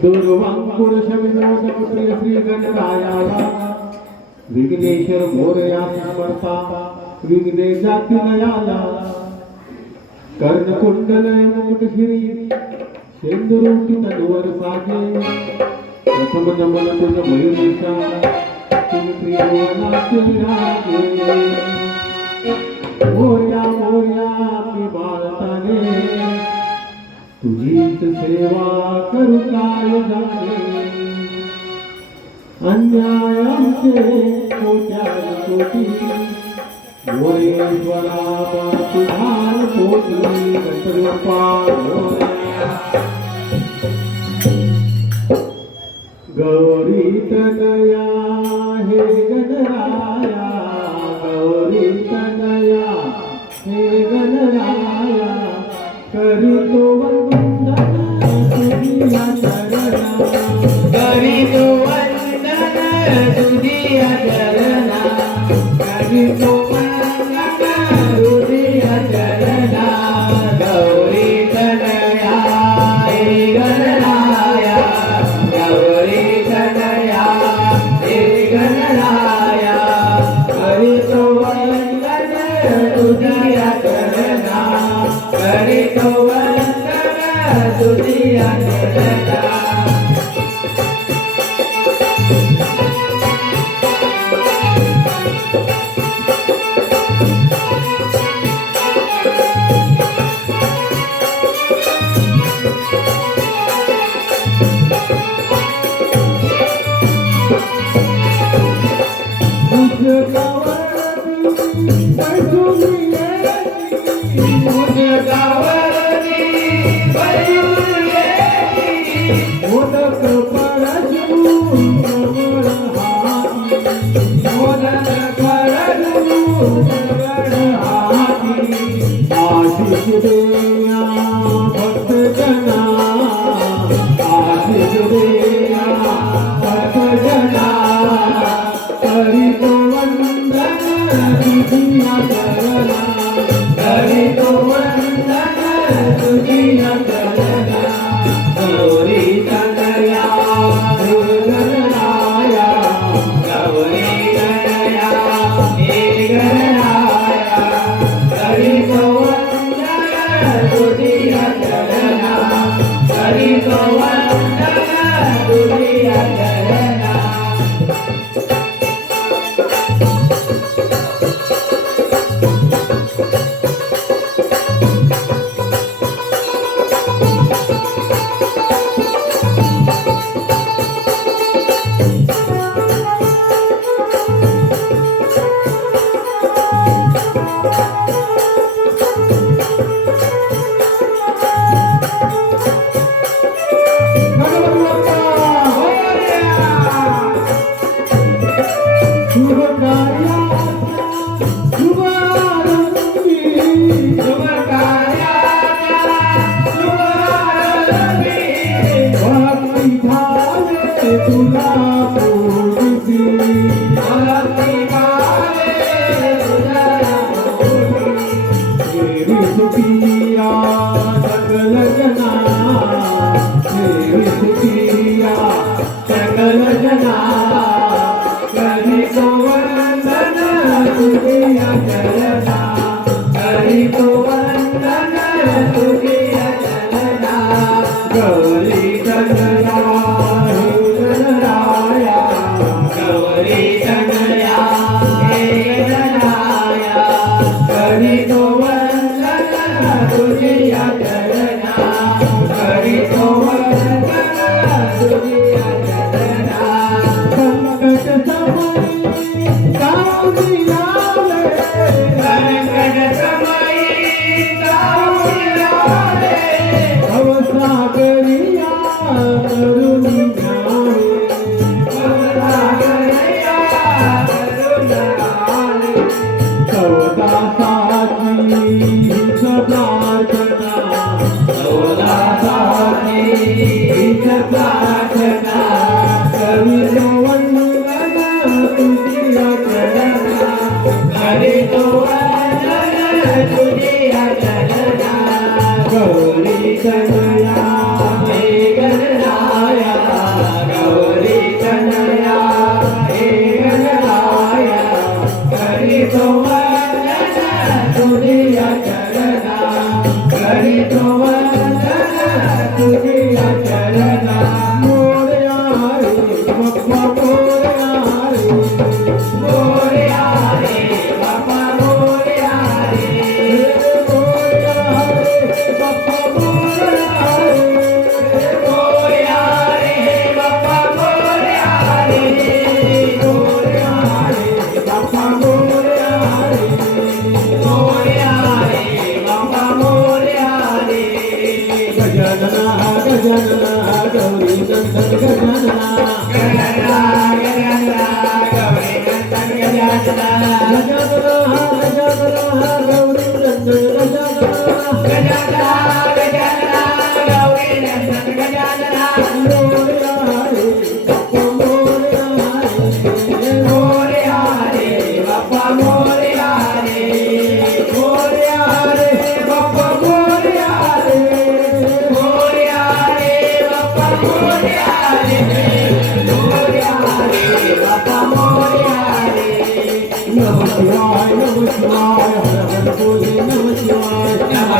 दुर्गम पुरुष विनोद प्रिय श्री गणराया विघ्नेश्वर मोरया समर्था विघ्ने जाति नयाला कर्ण कुंडल मुकुट श्री सिंधुरूपी तनवर साजे प्रथम नमन पुन मयूरेशा तुम प्रिय नाच विराजे मोर्या मोर्या मी बाळताने तुझीच सेवा करू काय जाणे? अन्याय आमचे कोट्या कोटी. वरेश्वरा तुझार कोटी सर्वपा गौरी तनया हे गणराया. दुनिया जलना भक्त जन Thank you. Lord.